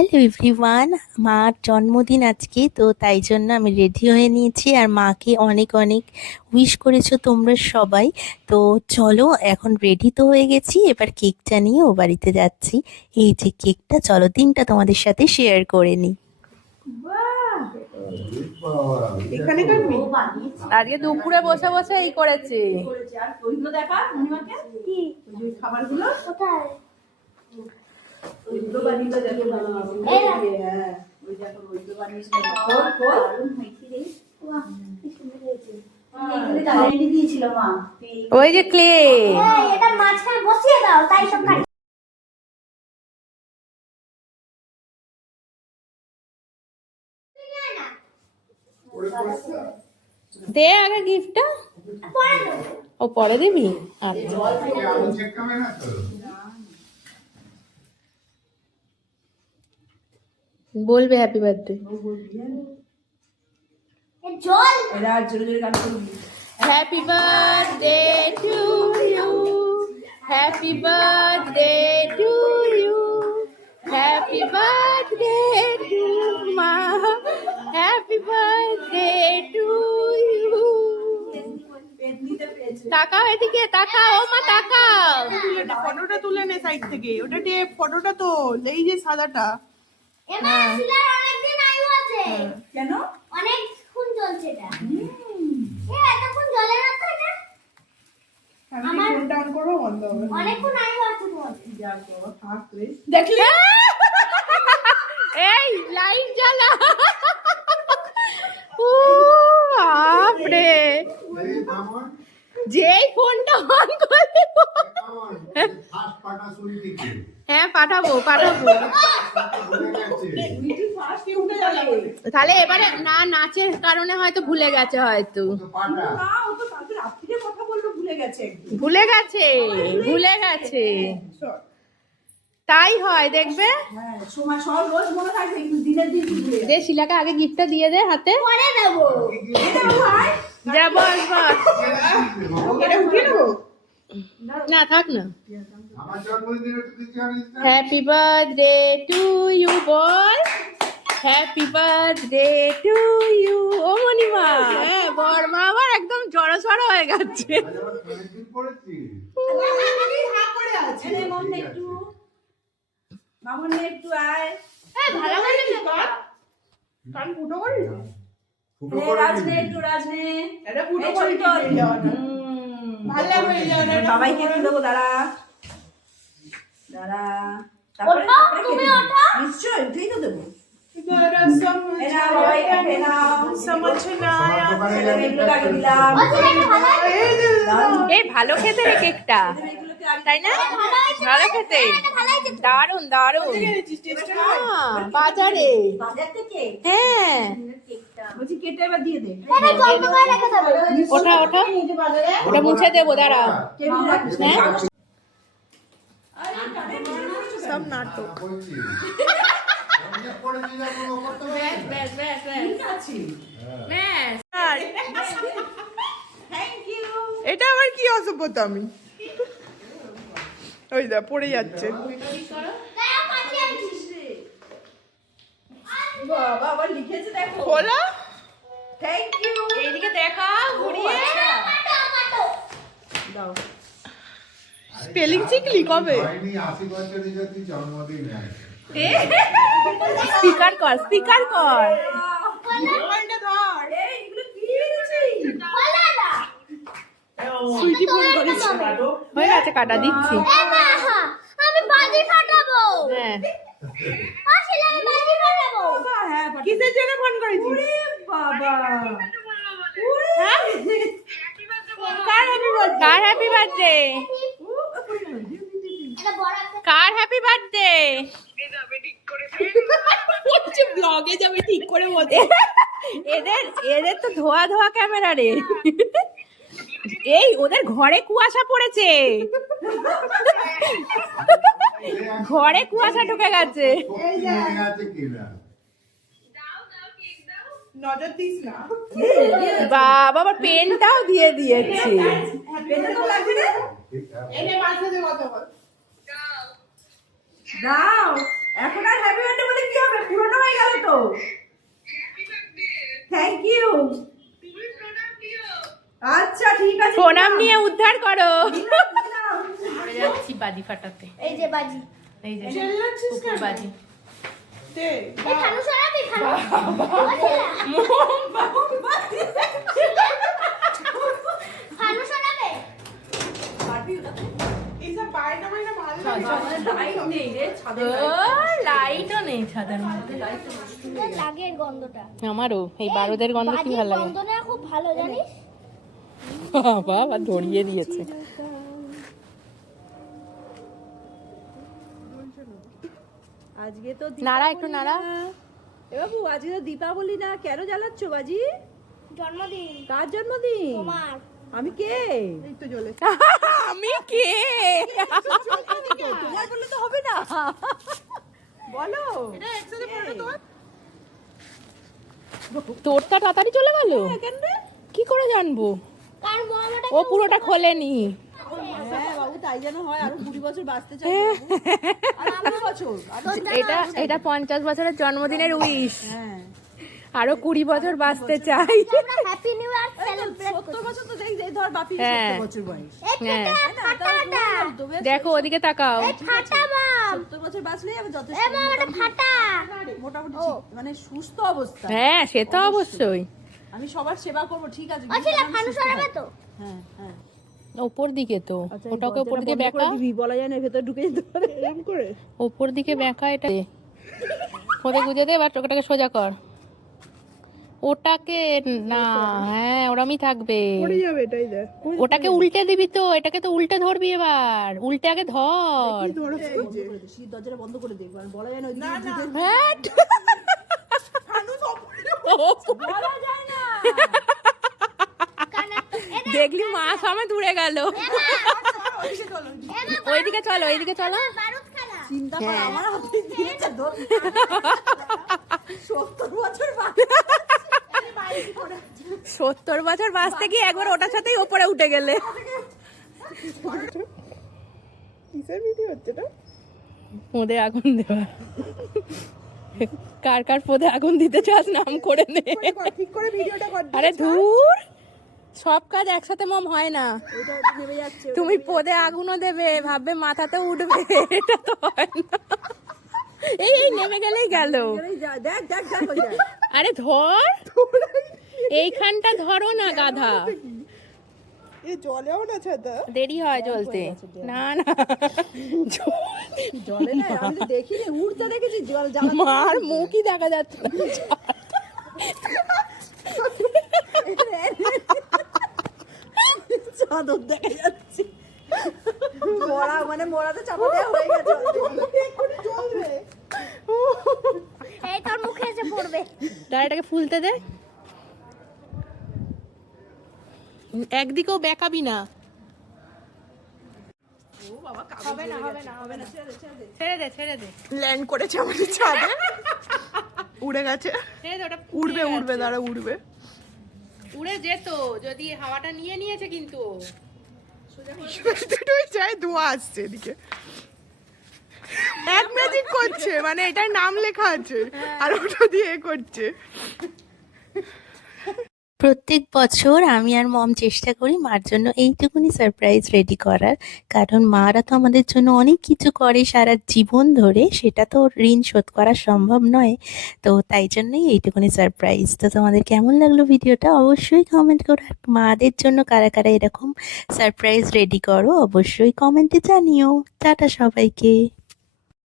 Hello everyone, মার জন্মদিন আজকে, তো তাই জন্য আমি রেডি হয়ে নিয়েছি আর মাকে অনেক অনেক উইশ করেছো তোমরা সবাই। তো চলো, এখন রেডি তো হয়ে গেছি, এবার কেকটা নিয়ে ও বাড়িতে যাচ্ছি। এই যে কেকটা, চলো দিনটা তোমাদের সাথে শেয়ার করে নিই। এখানে কাটবি? আজকে দুপুরে বসে বসে এই করেছে। আর ওইগুলো দেখা মনিমাকে কি খাবারগুলো কোথায়? ওইগুলো বানিয়ে দেখো ভালো হবে। হ্যাঁ, ওই দেখো ওইগুলো বানিয়েছিল। দারুণ হয়েছে রে। বাহ, কি সুন্দর হয়েছে। এগুলো কালারি দিয়েছিল মা। ওই যে ক্লে, হ্যাঁ, এটা মাঝখানে বসিয়ে দাও, তাই সব কাটি। দে আগে গিফটটা। ও পরে দিবি? আচ্ছা, বলবে হ্যাপি বার্থডে। জল এরা জোরে জোরে গান করবি। Happy birthday to you, happy birthday to you, happy birthday to ma, happy birthday to you. তাকাও এদিকে, তাকাও ও মা, তাকাও। ফটোটা তুলে নে সাইড থেকে। ওটা দিয়ে ফটোটা তোল, এই যে সাদাটা। এবার সিলার অনেকদিন আয়ু আছে। কেন? অনেকক্ষণ চলছে এটা। এতক্ষণ জ্বলে না তো এটা? আমি ফোনটা অন করবো, বন্ধ হবে। অনেকক্ষণ আয়ু আছে তোমার। যা বাবা, থাক রে। দেখলি? এই লাইট জ্বালা। ও বাপরে, যেই ফোনটা অন করে। হ্যাঁ পাঠাবো পাঠাবো। তাহলে এবারে না, নাচের কারণে হয়তো ভুলে গেছে, হয়তো না, ও তো কালকে রাত্রিরে কথা বললো, ভুলে গেছে একদম। ভুলে গেছে, ভুলে গেছে। তাই হয় দেখবে। হ্যাঁ, সময় সব রোজ মনে থাকবে, কিন্তু দিনের দিন ভুলে দে শিলাকে আগে গিফটটা দিয়ে দে হাতে। পরে দেবো। যা বস বস। এটা উঠিয়ে নেবো। না থাক না। হ্যাপি বার্থডে টু ইউ বল, হ্যাপি বার্থডে টু ইউ। ও মনিমা, হ্যাঁ বড়মা আবার একদম জড়সড় হয়ে গেছে। এনে মামনে একটু, মামনে একটু আয়। ভালো করে কান ফুটো করিস? রাজনে একটু, রাজনে। এটা ফুটো করি তো। ভালো লাগবে এই জায়গাটা। বাবাইকে একটু দেবো, দাঁড়া দাঁড়া। তারপরে তুমি ওঠো। নিশ্চয়ই উঠেই তো দেবো। এনা বাবাই এনে নাও। ছেলেমেয়েগুলো লাগিয়ে দিলাম। এই ভালো খেতে রে কেকটা, তাই না? ভালো খেতে, দারুন দারুন। বাজারে, বাজার থেকে হ্যাঁ। বলছি কেটে এবার দিয়ে দে। এটা জল করে রেখে দেবো। ওটা ওটা ওটা মুছে দেবো, দাঁড়া। টেবিলে রাখিস। হ্যাঁ সব নাটক। ব্যাস ব্যাস ব্যাস ব্যাস ঠিক আছে। ব্যাস। Thank you. এটা আবার কি অসভ্যতামি? ওই দা পড়ে যাচ্ছে। গায়ে পাঠিয়ে আনছিস রে। বাবা আবার লিখেছে দেখো। খোলা থ্যাংক ইউ। এইদিকে দেখা ঘুরিয়ে। কাটো কাটো। দাও। স্পেলিং শিখলি কবে? স্পিকার কর, স্পিকার কর। মোবাইলটা ধর। এই এগুলো কি হয়েছে? খোলা না। সুইটি ফোন করেছে। হয়ে গেছে, কাটা দিচ্ছি। এ মা, আমি বাজি ফাটাবো। হ্যাঁ আসলে আমি বাজি ফাটাবো। হ্যাঁ, কিসের জন্য ফোন করেছিস? ওরে বাবা। হ্যাঁ? কার হ্যাপি বার্থডে? কার হ্যাপি বার্থডে? এটা বড় একটা কার হ্যাপি বার্থডে? বলছে ব্লগে যাবে, ঠিক করে বলছে। এদের এদের তো ধোয়া ধোয়া ক্যামেরা রে। এই ওদের ঘরে কুয়াশা পড়েছে, ঘরে কুয়াশা ঢুকে গেছে। নজর দিস না। বাবা আবার পেনটাও দিয়ে দিয়েছে। পেটে তো লাগবে না। এনে মাঝে কথা বল। দাও। এখন আর হ্যাপি বার্থডে বলে কি হবে, পুরনো হয়ে গেল তো। Thank you. আচ্ছা ঠিক আছে, প্রণাম নিয়ে উদ্ধার করো। পরে যাচ্ছি বাজি ফাটাতে। এই যে বাজি। এই যে কুকুর বাজি। দে এই খানু সরাবি খানু। খানু সরাবে। এইসব বায়না মাইনা ভালো লাগে লাইটও নেই ছাদের মধ্যে। লাগে গন্ধটা। আমারও এই বারোদের গন্ধ কি ভালো লাগে। গন্ধটা খুব ভালো জানিস। বাবা ধরিয়ে দিয়েছে। আজকে তো নাড়া একটু নাড়া। এ বাবু আজকে তো দীপাবলি না, কেন জ্বালাচ্ছ বাজি? জন্মদিন কার জন্মদিন? তোমার। আমি কে? এই তো জ্বলে। আমি কে? তোমার বললে তো হবে না, বলো। তোরটা তাড়াতাড়ি চলে গেল, কি করে জানবো? কার মামাটা ও পুরোটা খোলেনি। হ্যাঁ বাবু, তাই যেন হয়, আরো 20 বছর বাঁচতে চাই বাবু। আর 20 বছর এটা 50 বছরের জন্মদিনের উইশ। হ্যাঁ, আরো 20 বছর বাঁচতে চাই। আমরা হ্যাপি নিউ ইয়ার সেলিব্রেট 70 বছর তো দেখ, এই ধর বাপি হ্যাঁ। 70 বছর বয়স। এই হ্যাঁ। ফাটাটা দেখো ওদিকে তাকাও। এই ফাটা মাম 70 বছর বাঁচলেই আমি যথেষ্ট। এই মামাটা ফাটা মোটামুটি মানে সুস্থ অবস্থা। হ্যাঁ সে তো অবশ্যই। আমি সবার সেবা করব, ঠিক আছে? আচ্ছা কিন্তু আমি খানু সুস্থ সরাবে থাকবো। তো হ্যাঁ হ্যাঁ। ওপর দিকে তো, আচ্ছা, এই ওটাকে ওপর দরজাটা দিকে বন্ধ করে বেঁকা, দিবি, বলা যায় না ভেতর ঢুকে যেতে পারে এরকম করে। ওপর দিকে বেঁকা এটা। ওদের গুজে দে, এবার ওটাকে সোজা কর। ওটাকে না, হ্যাঁ ওরমই থাকবে। পড়ে যাবে, এটাই দেখ। ওটাকে উল্টে দিবি তো, এটাকে তো উল্টে ধরবি এবার। উল্টে আগে ধর। ধরো বন্ধ করে দে, শীত দরজাটা বন্ধ করে দে, কারণ বলা যায় না ওইদিকে ঢুকে। হ্যাঁ। বলা যায় না। দেখলি মা সামনে দূরে গেল। ওইদিকে চলো, ওইদিকে চলো। বারুদ খানা চিন্তা কর, আমার হাতে দিয়েছে ধর। 70 বছর বাঁচ। 70 বছর বাঁচতে গিয়ে একবার ওটার সাথেই ওপরে উঠে গেলে। কিসের ভিডিও হচ্ছে এটা? পোদে আগুন দেওয়া। কার কার পোদে আগুন দিতে চাস নাম করে নে। ঠিক করে ভিডিওটা কর। আরে ধুর, সব কাজ একসাথে মম হয় না। এটা নেমে যাচ্ছে। তুমি পোদে আগুনও দেবে, ভাববে মাথাতে উঠবে, এটা তো হয় না। এই এই নেমে গেলেই গেল। দেখ দেখ দেখ ওই দেখ। আরে ধর, এইখানটা ধরো না গাধা। এ জলেও না ছাতা। দেরি হয় জ্বলতে। না না, জলে না, আমি তো দেখিনি, উড়তে দেখেছি, জল জ্বালা। মার মুখই দেখা যাচ্ছে না। চাদর দেখা যাচ্ছে। মরা মানে মরাতে চাপা দেওয়া হয়ে গেছে। এই তোর মুখে এসে পড়বে ডাইরেটাকে ফুলতে দে। একদিকেও বেঁকাবি না। ছেড়ে দে, ছেড়ে দে, ল্যান্ড করেছে আমাদের ছাদে, উড়ে গেছে। ছেড়ে দে, ওটা উড়বে উড়বে, দাঁড়া উড়বে। উড়ে যেত যদি হাওয়াটা নিয়ে নিয়েছে, কিন্তু দুটোই চাই, ধোঁয়া আসছে এদিকে। এক ম্যাজিক করছে, মানে এটার নাম লেখা আছে আর ওটা দিয়ে এ করছে। প্রত্যেক বছর আমি আর মম চেষ্টা করি মার জন্য এইটুকুনি সারপ্রাইজ রেডি করার, কারণ মারা তো আমাদের জন্য অনেক কিছু করে সারা জীবন ধরে, সেটা তো ঋণ শোধ করা সম্ভব নয়। তো তাই জন্যই এইটুকুনি সারপ্রাইজ। তো তোমাদের কেমন লাগলো ভিডিওটা অবশ্যই কমেন্ট করো। আর মাদের জন্য কারা কারা এরকম সারপ্রাইজ রেডি করো অবশ্যই কমেন্টে জানিও। টাটা সবাইকে।